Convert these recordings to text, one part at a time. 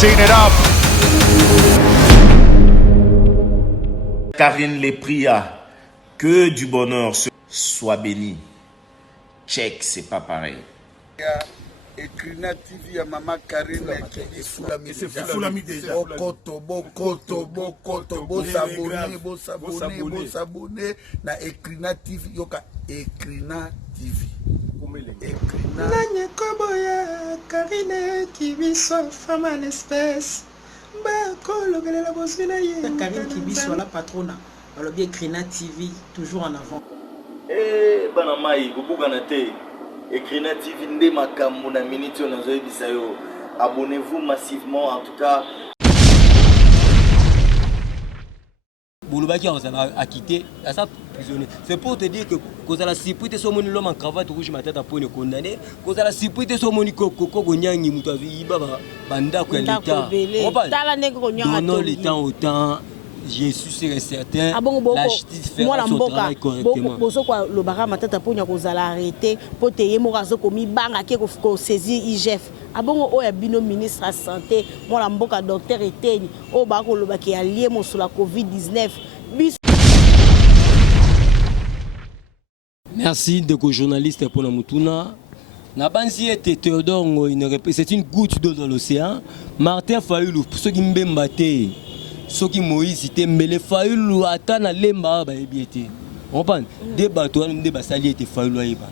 mixing it up. Karine les pria que du bonheur soit béni. Check, c'est pas pareil. Ekrina TV ya Mama Karine Fulami déjà. Bokoto, bosabone na Ekrina TV yoka Ekrina TV. Ekrina Nanye koboya Karine Kibiso femme en espèce. Bakolo gelela bosina ye. Karine Kibiso la patrona. Alors bien Ekrina TV toujours en avant. Banamai Bouganate. Ekrina TV nde makambo na minute na zoe bisayo. Abonnez-vous massivement en tout cas. Boulobaki a quitté, à ça prisonnier. C'est pour te dire que cause à la sécurité sur mon l'homme en cravate rouge ma tête à point de condamné, cause à la sécurité sur mon coco gonyangi mutazu ibaba banda ko l'état. Donnons le temps au temps. Je suis sûr et certain. La justice fera son travail correctement. Boso kwa le bara matata ponya kozala arrêté pour te yemorazo komi banga ke ko saisir IGF. Abongo o ya bino ministre de santé, moi la mboka docteur eteni o ba ko loba ke allié mo sur la COVID-19. Merci de co journaliste pour la mutuna. Nabanzi était Théodore c'est une goutte d'eau dans l'océan. Martin Fayulu pour ceux qui m'embêtaient. Ce qui Moïse était mêlé Fayulu atana lemba ba ebiete. On prend des bateaux des basali était Fayulu aiba.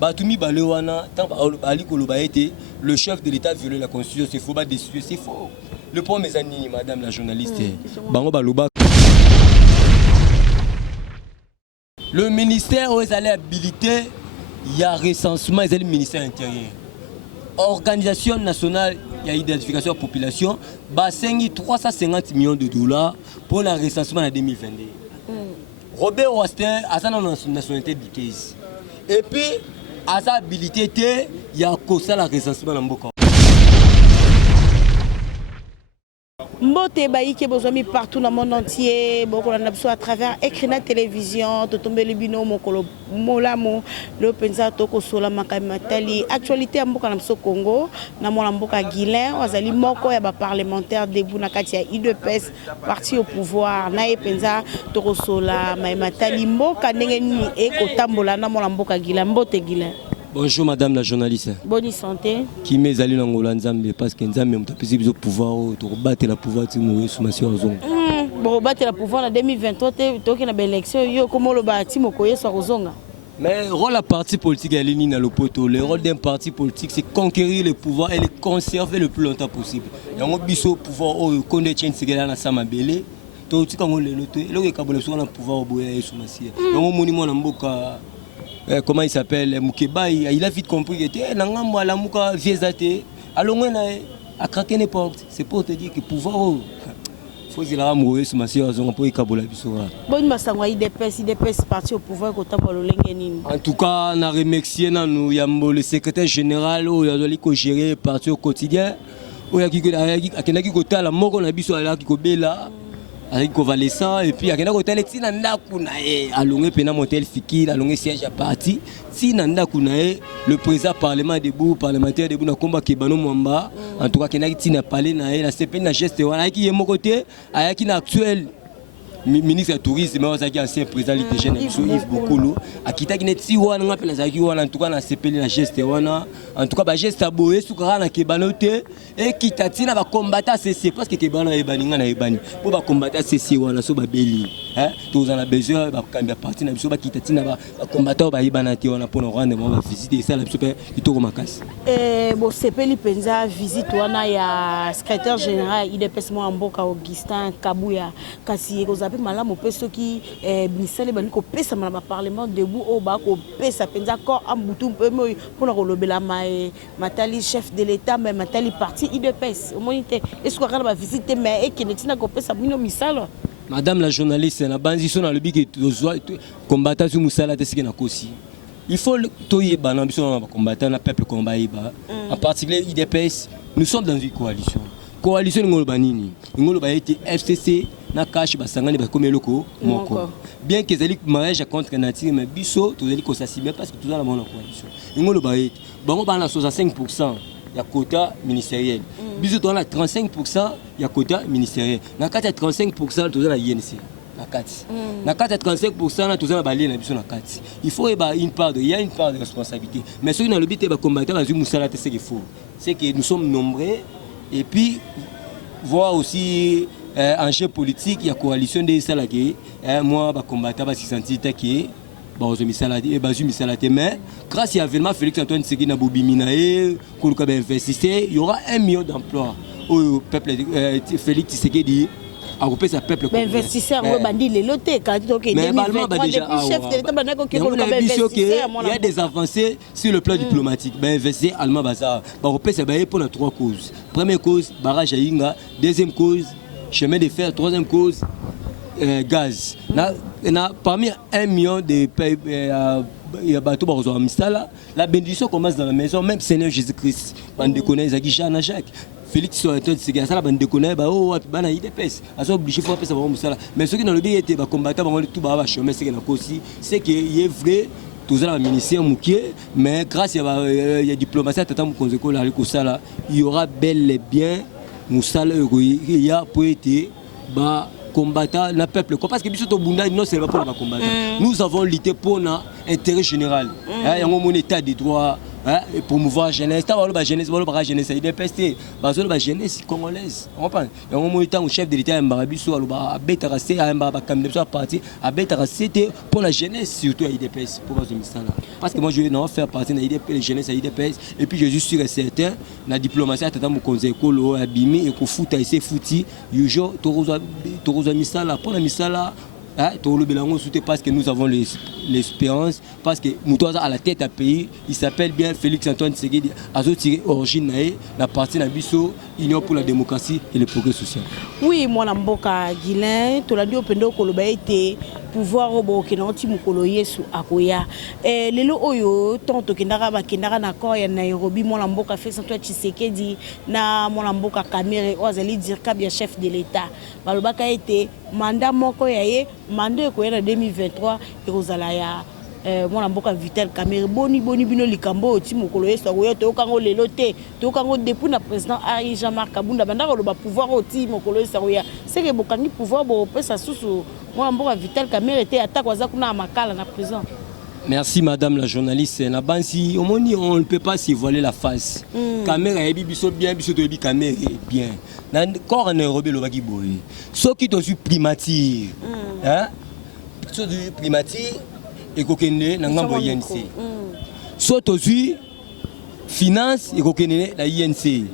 Batumi balewana tant ali koloba était le chef de l'état violé la constitution, c'est faux, c'est faux. Le point mes amis madame la journaliste. Bango baloba. Le ministère où ils allaient habiliter, il y a recensement, ils allaient le ministère intérieur. Organisation nationale, il y a identification de la population, bassin 350 millions de dollars pour le recensement en 2022. Robert Waster a sa nationalité du case. Et puis, à sa habilité, il y a ça le recensement dans le Mboka. Mbote baïke bozomi partout dans le monde entier, beaucoup à travers Ekrina télévision, totombe le bino mokolo molamo, le penza toko sola makamatali, actualité mboka na Congo, na mboka Guilain, wazali moko ya ba parlementaire debout na kati ya IDPS, parti au pouvoir, na penza toko sola makamatali mboka ndenge ni e kotambola na mboka Guilain, mbote Guilain. Bonjour madame la journaliste. Bonne santé. Qui m'est allé dans Nzambe parce que Nzambe m'a posé le pouvoir de battre le pouvoir de Moïse sous ma sœur Zonga. Bon battre le pouvoir en 2023 tu na élection yo comment le bâti mokoye sur Zonga. Mais le rôle d'un parti politique est ligne dans le poteau. Le rôle d'un parti politique c'est conquérir le pouvoir et le conserver le plus longtemps possible. Et on a besoin pouvoir au connaît tient c'est là na sama belé. Tout ce qu'on le noter. Là il kabole sur le pouvoir boyer sous ma sœur. On monument na mboka comment il s'appelle Moukeba, il a vite compris que était nangamba la muka viezate alongena a craquer n'importe. C'est pour te dire que pouvoir faut il a amoureux sur ma sœur zonga pour ikabola bisora. Bonne masangwa IDPS parti au pouvoir ko tambolo lengenini. En tout cas, on a remercié nous yambo le secrétaire général ou yali ko gérer parti au quotidien. O yaki akenaki ko tala moko na biso ala ki ko bela. Avec convalescent et puis akenda kotel tina ndaku na e alongé pena motel fikir alongé siège à parti tina ndaku na e le président parlementaire debout na komba kebano mwamba en tout cas kena tina parler na e la CP na geste wana ki yemo côté ayaki na actuel ministre du tourisme mais ozaki ancien président Ligue des jeunes Yves Bokolo akitaki neti wana ngapela zaki wana en tout cas na CP na geste wana en tout cas ba geste aboye sukara na kebano te et kitatina ba combattre CC parce que kebano e baninga na ebani pour ba combattre CC wana so ba beli hein tous en a besoin ba kambia parti na biso ba kitatina ba combattre ba ibana te wana pour rendre ba visiter ça la biso pe itoko makasi bo CP li penza visite wana ya secrétaire général IDPS mboka Augustin Kabuya kasi zapi malamu peso ki ministère bani ko pesa na parlement debout au ba ko pesa penza corps ambutu moy pour kolobela matali chef de l'état mais matali parti IDPS au monité est-ce qu'on va visiter mais et kinetina ko pesa bino misalo. Madame la journaliste na banzi so na lobi ke combattant sur musala tesike na kosi. Il faut toyer banambiso na combattant na peuple combat iba en particulier IDPS nous sommes dans une coalition. Coalition ngoloba nini ngoloba été FCC na cash basangani ba komeloko moko bien que zali mariage contre nature mais biso tozali ko s'assimiler parce que tout dans la coalition ngoloba été bango bana 65% ya quota ministériel biso to na 35% ya quota ministériel na kati ya 35% to na INC na kati na kati ya 35% na to na balé na biso na kati il faut il y a une part de responsabilité mais ceux qui dans le but ba combattre ba musala c'est qu'il faut c'est que nous sommes nombreux et puis voir aussi enjeu politique il y a coalition des salariés moi ba combattre ba se sentir que mais grâce à l'événement Félix Antoine Tshisekedi na Bobiminae koluka ba investisseur il y aura 1 million d'emplois au peuple Félix Tshisekedi a groupé sa peuple investisseur bandi les lotés quand donc mais chef de l'état banako qui il y a des avancées sur le plan diplomatique ben investisseur allemand bazar ba groupé ça ba pour la 3 causes première cause barrage à Inga deuxième cause chemin de fer troisième cause gaz parmi 1 million de il y a bateau barozo misala la bénédiction commence dans la maison même Seigneur Jésus-Christ bande de connaître Zaki Jean Jacques Félix Antoine Tshisekedi ça la bande de connaître ba oh bana IDPS aso obligé faut passer ba misala mais ceux qui dans le bien était ba combattant ba tout ba chemin c'est que na aussi c'est que il est vrai tous les ministères moukier mais grâce il y a diplomatie tata mukonzeko la ko sala il y aura bel et bien musala il y a pour être ba combattant le peuple parce que biso to bunda non c'est pas pour le combattre nous avons lutté pour l'intérêt général il y a un état de droit et promouvoir la jeunesse la jeunesse la jeunesse il dépesté la jeunesse congolaise on comprend il y a un état chef de l'état mbabiso aloba beta rasé a mba candidat parti a beta rasé pour la jeunesse surtout à IDPS pour parce que moi je vais non faire partie de l'IDPS jeunesse à IDPS et puis je suis sûr et certain la diplomatie à tata mukonze ekolo abimi et ko futa ese futi yojo toroza misala pour la misala parce que nous avons l'espérance, parce que nous sommes à la tête d'un pays, il s'appelle bien Félix Antoine Tshisekedi, a tiré origine la partie de l'Union pour la démocratie et le progrès social. Oui, moi, Namboka Guilain, tu l'as dit au Pendo Koloba était pouvoir au Kenanti Mukolo Yesu Akoya. Lelo Oyo, tant que Kendara Nakoya Nairobi, moi, Namboka Félix Antoine Tshisekedi, na moi, Namboka Kamere, Ozali dire Kabia chef de l'État. Balobaka a été mandat moko yaye mandat ko na 2023 Yeruzalaya mwana mboka Vital Kamerhe boni bino likambo ti mokolo yeso ko to kango lelo te to kango depuis na président Ari Jean-Marc Kabunda banda ko ba pouvoir oti mokolo yeso ko ya c'est que bokangi pouvoir bo pesa susu mwana mboka Vital Kamerhe te attaque waza kuna makala na prison. Merci madame la journaliste. Nabansi, on ne peut pas s'y voiler la face. Caméra est bien, biso to caméra bien. Na corps en Nairobi lo baki boy. So qui to suis primature. Hein? So du primature et kokende na ngambo INC. So to suis finance et kokende na INC.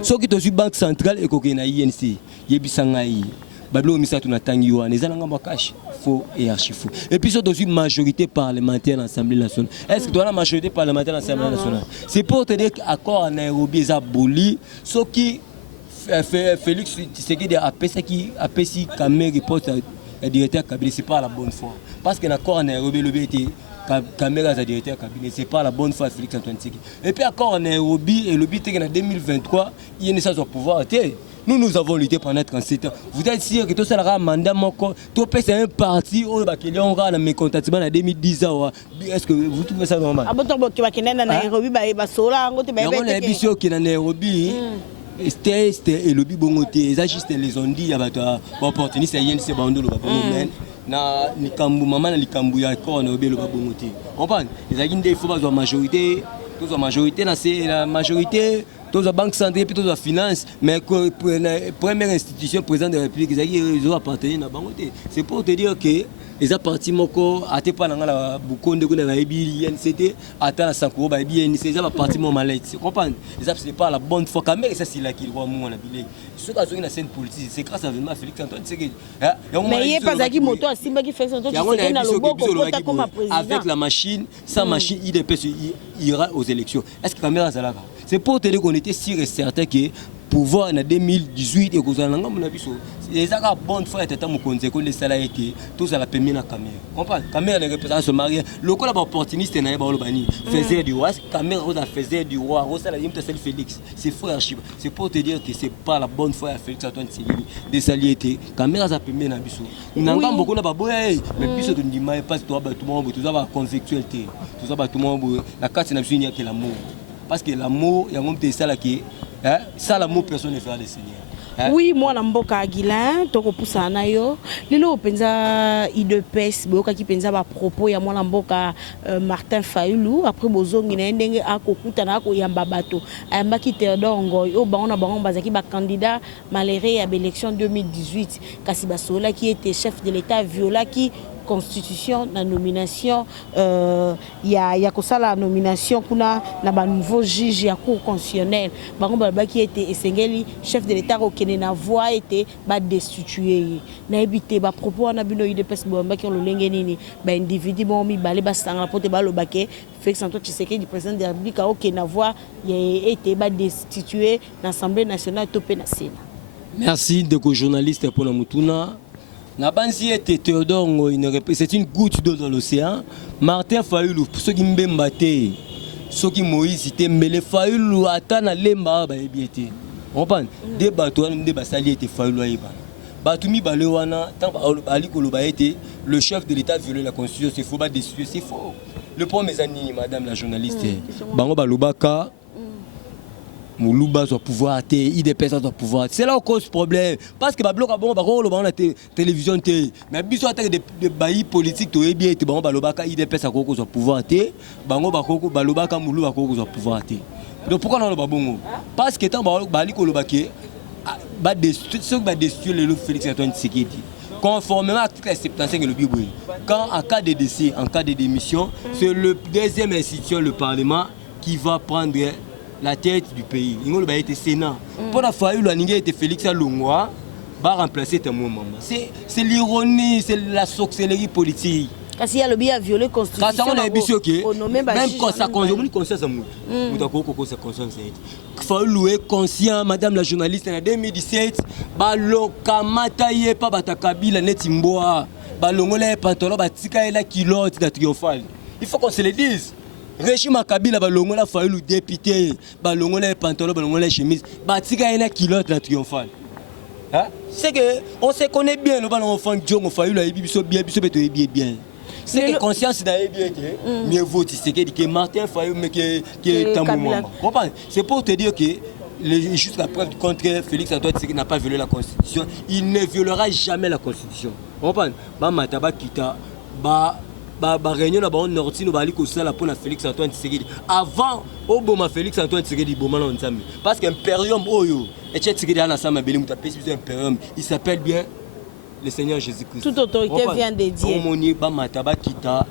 So qui to suis banque centrale et kokende na INC. Yebisangai. Bablo misatu na tangiwa nezala ngambo cash faux et archi faux. Et puis c'est aussi majorité parlementaire dans l'Assemblée nationale. Est-ce que tu as la majorité parlementaire dans l'Assemblée nationale? C'est pour te dire qu'accord en Nairobi est aboli, ce qui Félix Tshisekedi a appelé Kamerhe poste directeur cabinet, c'est pas la bonne foi. Parce que l'accord en Nairobi le était Kamerhe a directeur cabinet, c'est pas la bonne foi Félix Antoine Tshisekedi. Et puis accord en Nairobi et le but est qu'en 2023 il y a une nécessité de pouvoir. Nous avons lutté pendant 37 ans. Vous êtes sûr que tout ça aura un mandat, tout c'est un parti, on aura un mécontentement en 2010 ans. Est-ce que vous trouvez ça normal? C'était le lobby bongoté, ça juste les ont dit, il y a opportuniste, il y a une bande na likambu maman na likambu ya corps na obelo bongoté. On parle, il faut la majorité, toute la majorité, la majorité. Tous la banque centrale puis tous la finance mais première institution président de la République ils ont appartenu à bangoté c'est pour te dire que les partis moko até pas dans la bukonde ko na ebi INCT ata na sankoro ba ebi INC ça va parti mon malade tu comprends ça c'est pas la bonne foi Kamerhe ça c'est là qu'il voit mon billet ce cas sur la scène politique c'est grâce à l'événement Félix Antoine Tshisekedi mais il pas zaki moto a simba qui fait son truc na loboko comme président avec la machine sans machine IDPS ira aux élections est-ce que Kamerhe ça là c'est pour te dire qu'on était sûr et certain que pouvoir en 2018 et que ça n'a pas les gens bonne foi étaient mon conseil que les salariés étaient tous à la première na Kamerhe comprends Kamerhe ne représente se marier le coup opportuniste na ba lobani faisait du roi Kamerhe faisait du roi Rosa la yimta celle Félix c'est faux archive c'est pour te dire que c'est pas la bonne foi à Félix Antoine Tshisekedi des salariés étaient Kamerhe za première na biso nanga beaucoup na ba boya mais biso to ndima pas toi ba tout le monde tout ça va convictualité tout ça ba tout le monde la carte na biso ni que l'amour parce que l'amour il y a un petit ça là qui ça l'amour personne ne fera le Seigneur. Oui, moi na mboka Aguilin toko pousa na yo lelo penza idepes boka ki penza ba propos ya moi na mboka Martin Fayulu après bozongi na ndenge akokuta na ko yamba bato ayamba ki Théodore Ngoy o bango na bango bazaki ba candidat malheureux à l'élection 2018 kasi basola qui était chef de l'état viola qui constitution na nomination ya kosala nomination kuna na ba nouveau juge ya cour constitutionnelle bango ba qui était esengeli chef de l'état okene na voix était ba destituer na ebité ba propos na bino idepes bomba ki lolenge nini ba individu bo mi balé ba sanga pote ba lobake Félix Antoine Tshisekedi du président de la République okene na voix était ba destituer na l'Assemblée nationale topé na Sénat. Merci de journaliste pour la mutuna. Nabanzi était Théodore Ngoy, c'est une goutte d'eau dans l'océan. Martin Fayulu, ceux qui m'embataient, ceux qui Moïse étaient mêlés Fayulu, attendent lemba ba ebiete. On pense des bateaux, des basali étaient Fayulu aïba. Batumi Balewana, tant Ali Koloba était le chef de l'État violé la Constitution, c'est faux, pas déçu, c'est faux. Le point mes amis, madame la journaliste, Bango Balobaka. Moulouba doit pouvoir être, IDPS doit pouvoir. C'est là où cause problème. Parce que Bablo Kabon Baro la télévision mais biso attaque de baillis politiques to bien été Bango Balobaka IDPS akoko doit pouvoir être. Bango Bakoko Balobaka Moulou akoko doit pouvoir être. Donc pourquoi non le babongo? Parce que tant Bali Kolobake ba destruire le Félix Antoine Tshisekedi. Conformément à l'article 75 de l'Obiboui, quand en cas de décès, en cas de démission, c'est le deuxième institution, le Parlement, qui va prendre la tête du pays. Il a été Sénat. Pour la fois où il a été Félix Alongwa, va remplacer tes moments. C'est l'ironie, c'est la sorcellerie politique. Parce qu'il y a le bien violé la Constitution. Même quand ça consomme, conscience à moi. Il faut louer conscient, madame la journaliste, en 2017, Baloka Mataye, pas Batakabila, Netimboa, Balongole, Pantalon, Batika et la kilote de triomphale. Il faut qu'on se le dise. Régime Kabila balongola Fayulu député balongola pantalon balongola chemise batika ina kilote la triomphale. C'est que on se connaît bien le ballon enfant Djongo Fayulu a biso bien bien. C'est que conscience n'a bien mieux vaut c'est que Martin Fayulu mais que Tamboumamba. C'est pour te dire que jusqu'à preuve du contraire Félix Antoine Tshisekedi n'a pas violé la Constitution, il ne violera jamais la Constitution. Comprends? Ba mataba kita ba réunion là on norti no bali ko sala pour Félix Antoine Tshisekedi avant oboma Félix Antoine Tshisekedi boma na nzambe parce qu'impérium oyo et Tshisekedi ana sama beli muta pesi impérium il s'appelle bien le Seigneur Jésus-Christ. Toute autorité vient de Dieu. Omoni ba mataba kita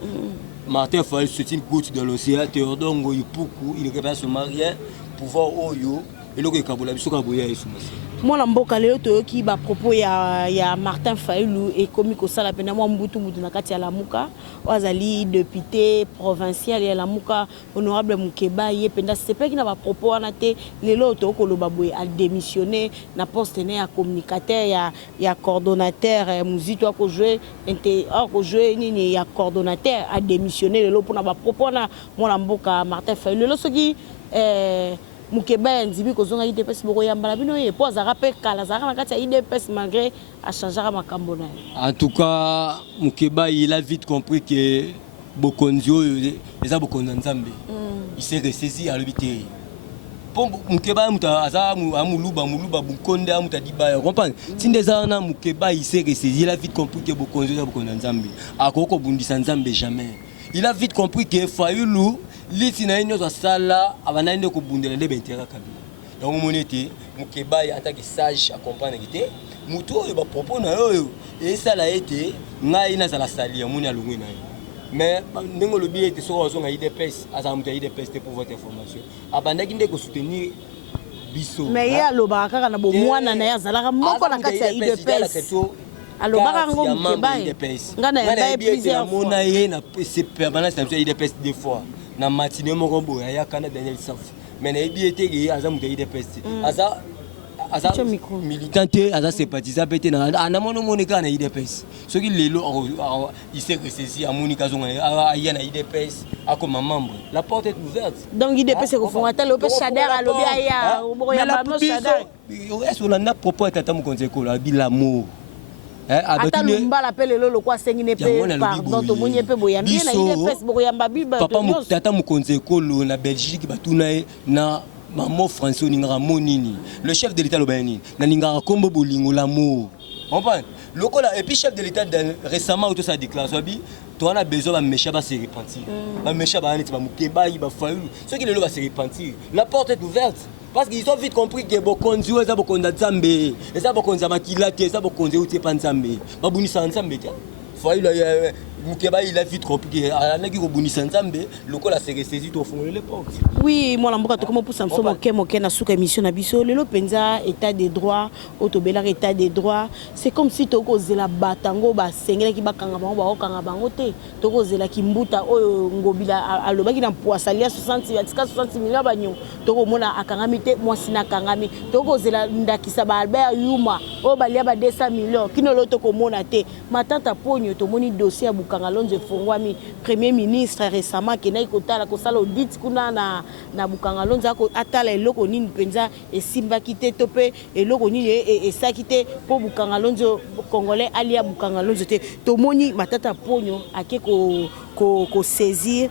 Martin Fayulu c'est une goutte de l'océan Théodore Ngoy Puku il représente son mariage pouvoir oyo et le kabola biso kaboya Yesu Masi. Moi na mboka leo toyoki ba propos ya Martin Fayulu et komi ko sala pena moi mbutu na kati ya Lamuka wazali député provincial ya Lamuka honorable Mukeba ye penda c'est pas qui na ba propos na te lelo to ko loba boye a démissionner na poste ne ya communicateur ya coordonnateur muzito ko jouer nini ya coordonnateur a démissionner lelo pour na ba propos na moi na mboka Martin Fayulu lelo soki Mukeba Nzibi kozonga IDPS boko yambala bino ye po azara pe kala azara na kati ya IDPS malgré a changer makambo na. En tout cas Mukeba il a vite compris que Bokonzio les a Bokonza Nzambe. Il s'est ressaisi à l'habiter. Pour Mukeba muta azara amuluba Bukonde amuta diba comprendre. Tindeza na Mukeba il s'est ressaisi, il a vite compris que Bokonzio Bokonza Nzambe. Akoko bundisa Nzambe jamais. Il a vite compris que Fayulu litina ino za sala abanaende ko bundela le bentera kabila. Donc monete Mukeba ya attaque sage à comprendre que muto yo ba propos na yo et ça l'a été ngai na za la salia muni alungu na yo. Mais ndenge le billet était sur ozonga IDPS azamuta IDPS pour votre information. Abandaki ndeko soutenir biso. Mais ya lobaka kana bo mwana na ya zalaka moko na kati ya IDPS. Alors barango Mukeba ngana ya plusieurs fois ye na c'est permanence na IDPS des fois na matinée moko boya ya kana Daniel Saf mais na IBT ge azamuta IDPS aza militante aza sympathisant pete na anamono monika na IDPS soki lelo il s'est ressaisi à monika zonga ya na IDPS akoma membre la porte est ouverte donc IDPS ko fongatel le Chader alobi aya oboya mamo Chader est-ce qu'on a propos tata mo konzeko la bi l'amour. ata lumba l'appelle le quoi sengine pe pardon to monye pe boyambi na ile presse boyamba biba papa tata mokonze kolo na Belgique batuna na maman français ningara monini le chef de l'état lobayani na ningara kombo bolingo l'amour on parle lokola et puis chef de l'état récemment tout ça déclaration abi tu as besoin de méchant va se repentir ba méchant ba neti ba mukeba ba faulu ceux qui le va se repentir la porte est ouverte parce qu'ils ont vite compris que bokonzi eza bokonza nzambe eza bokonza makila te eza bokonzi uti pa nzambe babunisa nzambe te faulu mukeba il a vite compris anaki ko bunisa nzambe lokola se ressaisi to fongole les portes. Oui, moi l'amboka to comme pour Samson moke na suka émission na biso lelo penza état des droits autobela état des droits c'est comme si toko zela batango ba sengela ki bakanga bango ba okanga bango te toko zela ki mbuta oyo ngobila alobaki na poasalia 60 millions banyo toko mona akangami te mwasi na kangami toko zela ndakisa ba Albert Yuma o balia ba 200 millions kino lo toko mona te matata ponyo to moni dossier ya Bukangalonzo fongwami premier ministre récemment qui na ikotala ko sala audit kuna na Bukangalonzo ako atala eloko nini penza esimbaki te tope eloko nini esaki te po Bukangalonzo congolais alia Bukangalonzo te tomoni matata ponyo ake ko saisir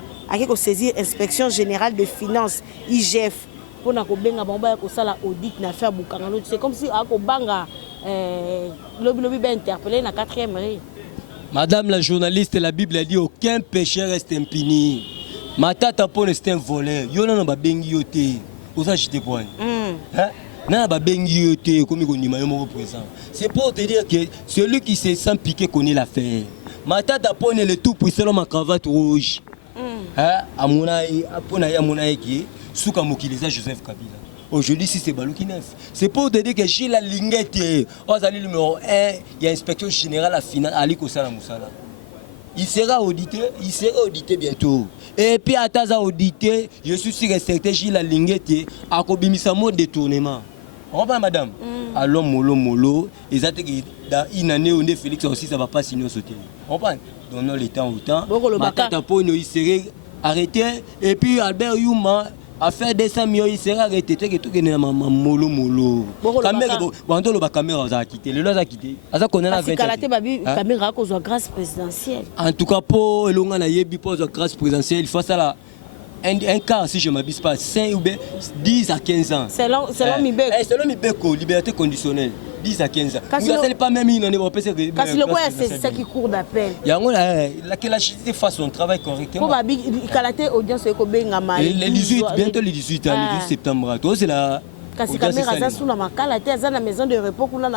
inspection générale de finances IGF pour na ko benga bamba ko sala audit na faire Bukangalonzo c'est comme si ako banga lobi ba interpeller na 4e rang. Madame la journaliste, la Bible a dit aucun péché reste impuni. Ma tata pone c'est un voleur. Yo na ba bengi yote. Osa jité point. Na ba bengi yote comme ko nima yo mo présent. C'est pour te dire que celui qui se sent piqué connaît l'affaire. Ma tata pone le tout puissant ma cravate rouge. Amona apona ya mona qui suka mokiliza Joseph Kabila. Aujourd'hui, si c'est Balouki Neuf, c'est pour te dire que chez la Linguette, le numéro 1, il y a l'inspecteur général à finance, Ali Kosala Moussala. Il sera audité bientôt. Et puis, à Taza audité, je suis sûr que certain chez la Linguette, à Kobimisa mot détournement. On va, madame. Alors, molo, ils ont dit dans une année où Félix aussi, ça ne va pas signer au sauter. On va, donnons le temps au temps. Il serait arrêté. Et puis, Albert Yuma. À faire 200 millions, il sera arrêté. Tout est molo. La caméra a quitté. Le lot a quitté. La caméra a cause de grâce présidentielle. En tout cas, pour le grâce présidentielle, il faut ça un cas, si je ne m'abuse pas, 5 ou 10 à 15 ans. Selon Mibeko. Selon Mibeko, liberté conditionnelle. 10 à 15 ans. Vous n'avez pas même une année pour passer. Parce que le roi, c'est ça qui court d'appel. Il y a la justice fasse son travail correctement. Audience le 18, bientôt le 18 septembre. Toi, c'est la. Kasi caméra za sous la makala te za na maison de repos kuna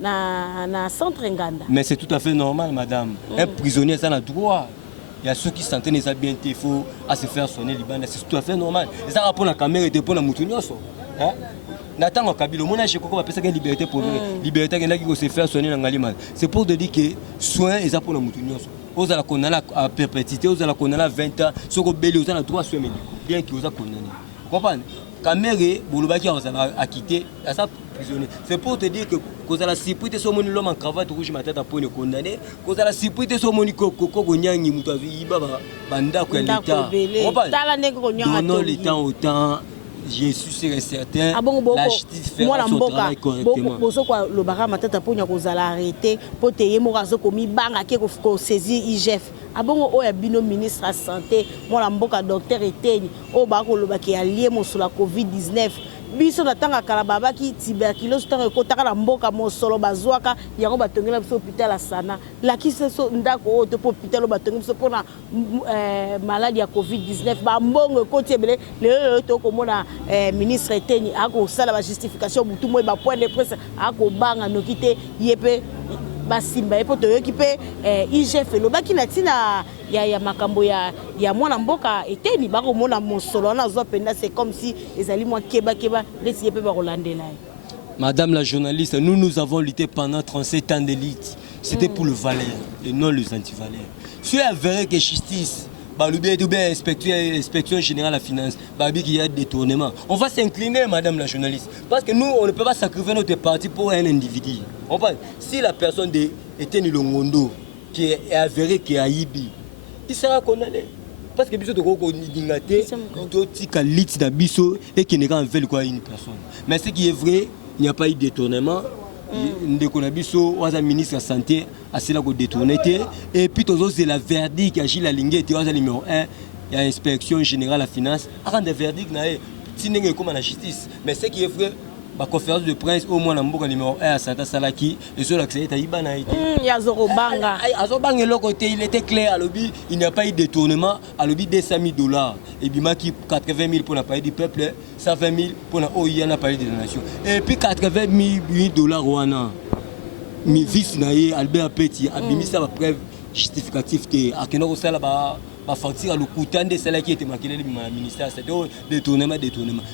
na centre Nganda. Mais c'est tout à fait normal, madame. Un prisonnier ça a droit. Il y a ceux qui s'entendent ça bien il faut à se faire sonner Liban, c'est tout à fait normal. Ça rapport la caméra et pour la mutunyoso. Nathan Kabila, mon âge, pourquoi on appelle ça liberté pour liberté qui se faire soigner dans l'animal. C'est pour te dire que soin est pour la moutonnière. Aux à la condamner à perpétuité, aux à la condamner à 20 ans, ceux qui ont belé aux à la 3 soins médicaux, bien qu'ils ont condamné. Comprends? Kamere, Boulobaki a quitté, à sa prisonnier. C'est pour te dire que cause à la sécurité sur mon l'homme en cravate rouge ma tête à point de condamné, cause à la sécurité sur mon coco nyangi mutavi baba banda ko l'état. Donnons le temps au temps. Je suis sûr et certain la justice fera son travail correctement. Bozo kwa lobaka matata ponya kozala arrêté po teye morazo komi banga ke ko saisir IGF. Abongo oya bino ministre de santé, moi mboka docteur Eteni, o ba ko lobaki allié mo sur la COVID-19. Biso na tanga kala baba ki tuberculose tanga ko taka mboka mo solo bazwaka yango batongela biso hôpital à Sana. La ki se so ndako o te hôpital batongela biso pona maladie ya COVID-19 ba mbongo ko tebele le to ko mona ministre Eteni ako sala ba justification butu mo ba point de presse ako banga nokite yepe basimba epo to yokipe IGF lobaki na tina ya makambo ya mwana mboka Eteni bako mona mosolo na zo penda c'est comme si ezali moi keba lesi yepe ba rolandela. Madame la journaliste, nous avons lutté pendant 37 ans d'élite. C'était pour le valeur et non les anti-valeurs. Si elle verrait que justice inspection générale de la finance, il y a détournement. On va s'incliner, madame la journaliste. Parce que nous, on ne peut pas sacrifier notre parti pour un individu. Si la personne était Nilongondo, qui est avérée qui est Aïbi, il sera condamné. Parce que Bisso et qui n'est qu'en fait une personne. Mais ce qui est vrai, il n'y a pas eu de détournement. ndeko na biso waza ministre de la santé asila ko détourner et puis tozo c'est la verdict ya Gilles Alingué était waza numéro 1 ya inspection générale la finance a des verdict na tinenge comme la justice mais ce qui est vrai la conférence de presse au moins le numéro 1 à Santa Salaki et sur l'accès à Ibana Yazorobanga Azobanga le côté il était clair à lobby il n'y a pas eu de détournement à lobby $200,000 et bima qui 80 000 pour la payer du peuple 120 000 pour la OIA n'a pas eu de donation et puis $80,000 wana mi vice naie Albert Petit a bimi ça la preuve justificative que à kenoko sala ba facture à le coûtant de celle qui était maquillé le ministère c'est détournement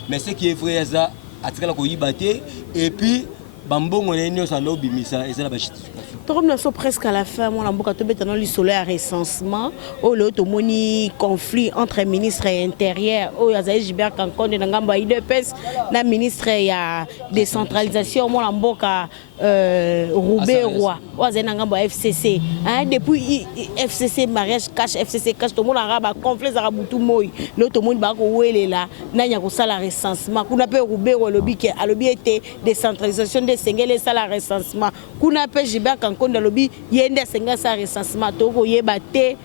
mais ce qui est vrai ça atikala ko yibate et puis bambongo neno sa no bimisa et ça la justification comme nous sommes presque à la fin mon amboka to betano li solaire recensement au le tomoni conflit entre ministre et intérieur au Azaï Gilbert Kankonde na ngamba IDPS na ministre ya décentralisation mon amboka Roubé Roi Azaï na ngamba FCC hein depuis FCC mariage cash FCC cash to mona ngaba conflit za butu moyi le tomoni ba ko welela na nya ko sala recensement kuna pe Roubé Roi lobi ke alobi était décentralisation de sengele sala recensement kuna pe Gilbert Kankonde lobi yende senga sa recensement to ko yeba te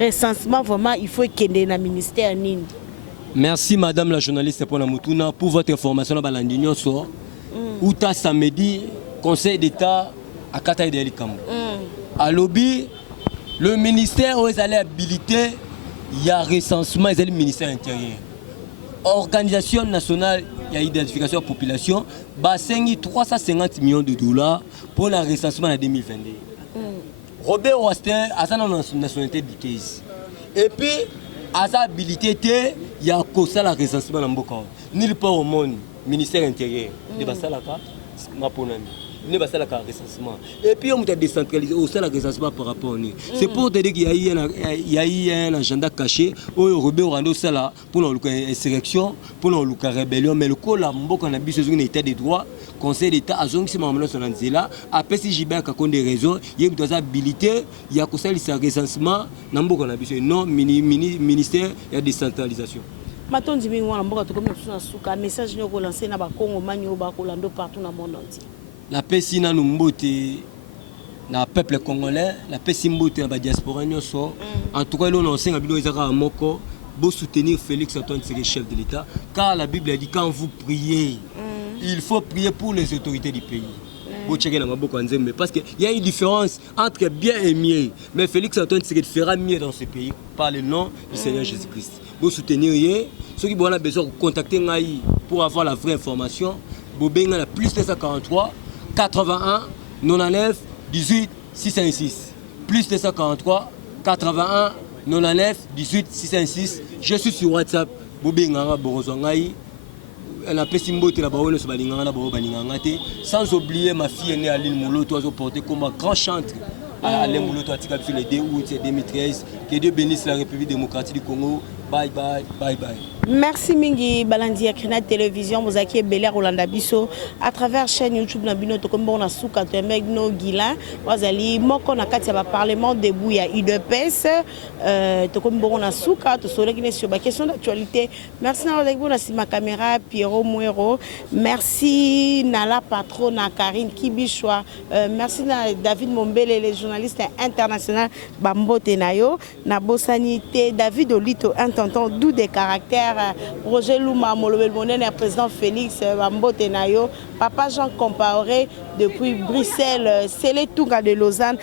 recensement vraiment il faut kende na ministère nini. Merci madame la journaliste pour la mutuna pour votre information na balandinyo so uta samedi conseil d'état à Kata de Likambo à lobby le ministère où ils allaient habiliter il y a recensement ils allaient ministère intérieur organisation nationale il y a identification de la population bassin $350 millions pour le recensement en 2022 Robert Wastin a sa nationalité bikese et puis à sa habilité il y a ça la recensement dans Mboka nulle part au monde ministère intérieur de basalaka maponami ne pas ça la recensement et puis on a décentralisé au sein la recensement par rapport au c'est pour te dire qu'il y a eu un agenda caché au Robert Rando ça là pour l'insurrection pour la rébellion mais le coup la Mboka na biso une état de droit conseil d'état a zongi c'est mamelo sonanzela après si Gilbert Kankonde des raisons il doit habiliter il y a que ça le recensement na Mboka na biso non ministère il y a décentralisation matondi mingi wana Mboka to comme na suka message ne ko lancer na ba Congo manyo ba ko lando partout dans le monde entier. La paix sina numbote na peuple congolais la paix simbote na ba diaspora nyoso en tout cas là on senga bilo ezaka moko beau soutenir Félix Antoine Tshisekedi chef de l'État car la Bible a dit quand vous priez il faut prier pour les autorités du pays beau checker na maboko nzembe parce que il y a une différence entre bien et mieux mais Félix Antoine Tshisekedi fera mieux dans ce pays par le nom du Seigneur Jésus-Christ beau soutenir yé ceux qui ont besoin de contacter ngai pour avoir la vraie information bobenga la plus 243 81 99 18 606 plus 243 81 99 18 606 je suis sur WhatsApp bobenga borozongai na pesi mbote la baono so balinganga na bao balinganga te sans oublier ma fille née Aline Moloto a porté comme un grand chantre Aline Moloto a tika le 2 août 2013 que Dieu bénisse la République démocratique du Congo. Bye bye, bye bye. Merci Mingi Balandi Ecrina Télévision, vous avez Belair Rolanda Bisso à travers chaîne YouTube Nabino Tokombo na Souka Temegno Guilain, Wazali Moko na Katia Parlement debout ya IDPS, Tokombo na Souka, to solegne sur la question d'actualité. Merci na avec vous na ma caméra Pierrot Mouero, merci na la patronne Karine Kibichwa, merci na David Mombele les journalistes internationaux Bambo Tenayo, na Bossanité David Olito tonton doux des caractères Roger Louma Molobel Monen président Félix Bambote Nayo papa Jean Compaoré depuis Bruxelles c'est les Touga de Lausanne.